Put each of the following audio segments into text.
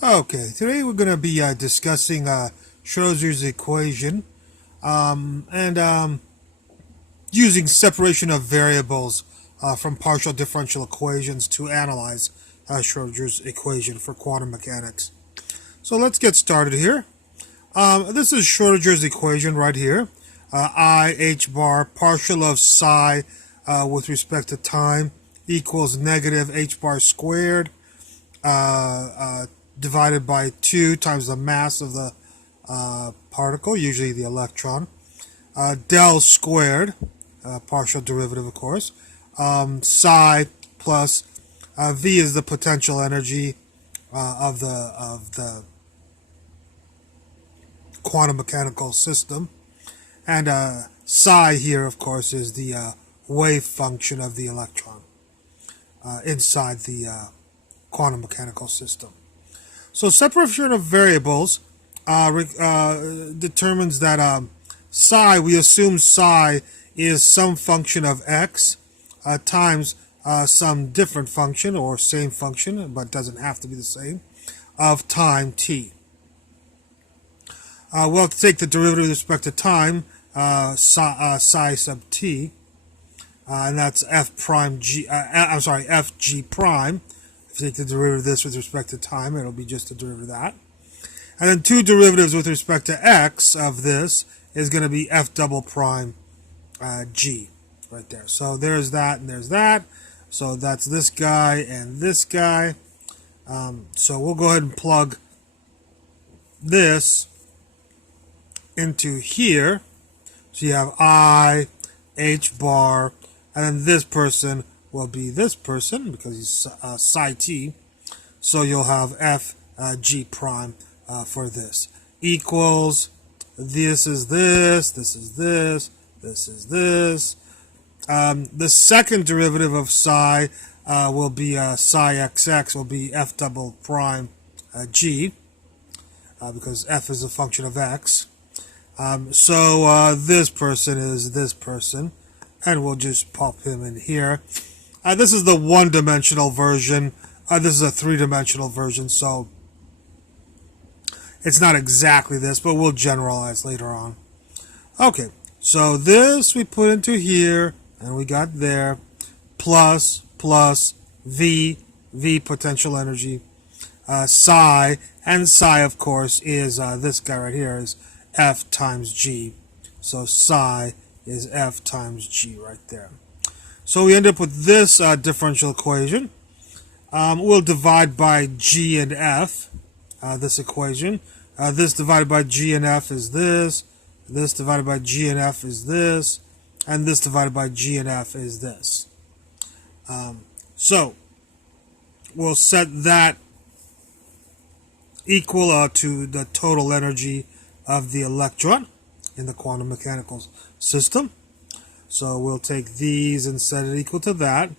Okay, today we're going to be discussing Schrodinger's equation and using separation of variables from partial differential equations to analyze Schrodinger's equation for quantum mechanics. So let's get started here. This is Schrodinger's equation right here. I h bar partial of psi with respect to time equals negative h bar squared divided by 2 times the mass of the particle, usually the electron, del squared, partial derivative of course, psi plus V is the potential energy of the quantum mechanical system, and psi here of course is the wave function of the electron inside the quantum mechanical system. So separation of variables determines that psi, we assume psi is some function of x times some different function or same function, but doesn't have to be the same, of time t. We'll have to take the derivative with respect to time, psi sub t, and that's f prime g. I'm sorry, f g prime. If you take the derivative of this with respect to time, it'll be just the derivative of that. And then two derivatives with respect to x of this is going to be f double prime g right there. So there's that and there's that. So that's this guy and this guy. So we'll go ahead and plug this into here. So you have I, h bar, and then this person will be this person because he's psi t. So you'll have f g prime for this equals this is this, this is this, this is this. The second derivative of psi will be psi xx will be f double prime g because f is a function of x. So this person is this person, and we'll just pop him in here. This is the one-dimensional version. This is a three-dimensional version, so it's not exactly this, but we'll generalize later on. Okay, so this we put into here, and we got there, plus V potential energy, psi, and psi, of course, is this guy right here is F times G. So psi is F times G right there. So we end up with this differential equation. We'll divide by G and F, this equation. This divided by G and F is this. This divided by G and F is this. And this divided by G and F is this. So we'll set that equal to the total energy of the electron in the quantum mechanical system. So we'll take these and set it equal to that.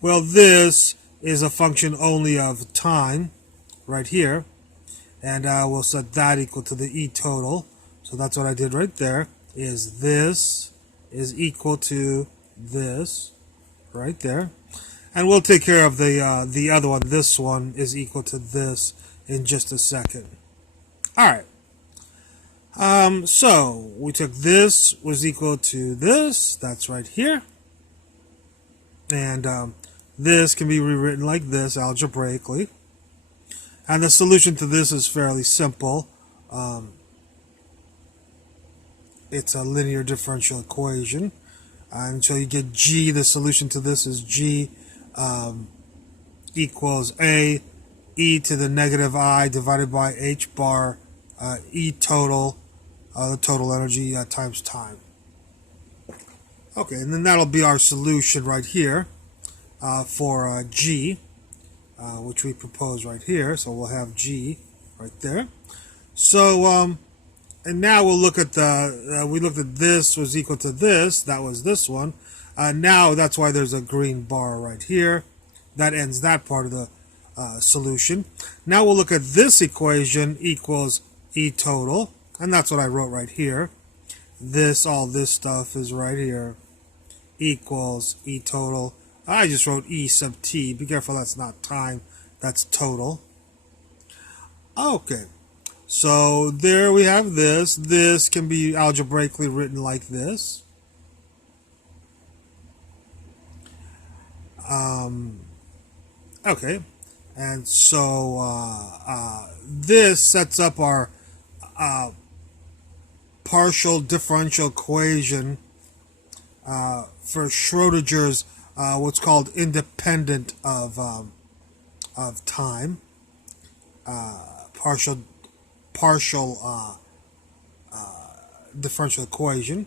Well, this is a function only of time right here. And we'll set that equal to the E total. So that's what I did right there, is this is equal to this right there. And we'll take care of the other one. This one is equal to this in just a second. All right. So we took this was equal to this. That's right here. And this can be rewritten like this algebraically. And the solution to this is fairly simple. It's a linear differential equation. Until you get G, the solution to this is G equals A e to the negative I divided by h bar E total, the total energy times time. Okay, and then that'll be our solution right here for G, which we propose right here. So we'll have G right there. So, and now we'll look at we looked at this was equal to this. That was this one. Now that's why there's a green bar right here. That ends that part of the solution. Now we'll look at this equation equals E total. And that's what I wrote right here. All this stuff is right here. Equals E total. I just wrote E sub t. Be careful, that's not time. That's total. Okay, so there we have this. This can be algebraically written like this. Okay, and so this sets up our partial differential equation for Schrodinger's what's called independent of time, partial differential equation.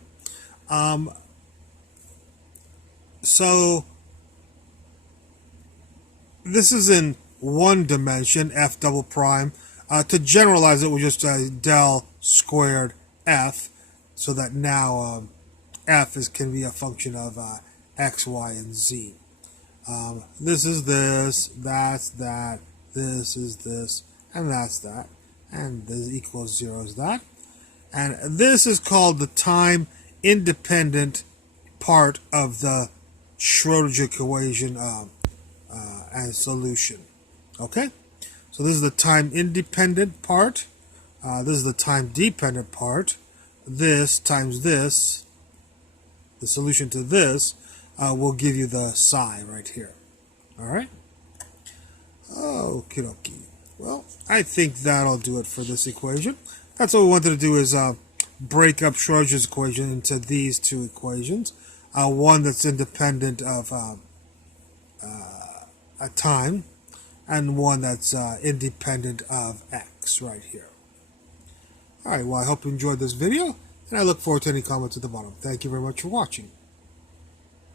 So this is in one dimension, f double prime. To generalize it, we'll just del squared f, so that now f can be a function of x, y, and z. This is this, that's that, this is this, and that's that, and this equals 0 is that. And this is called the time-independent part of the Schrodinger equation and solution. Okay? So this is the time-independent part. This is the time-dependent part. This times this, the solution to this, will give you the psi right here. All right? Okie dokie. Well, I think that'll do it for this equation. That's what we wanted to do, is break up Schrodinger's equation into these two equations. One that's independent of a time, and one that's independent of x right here. Alright, well, I hope you enjoyed this video, and I look forward to any comments at the bottom. Thank you very much for watching.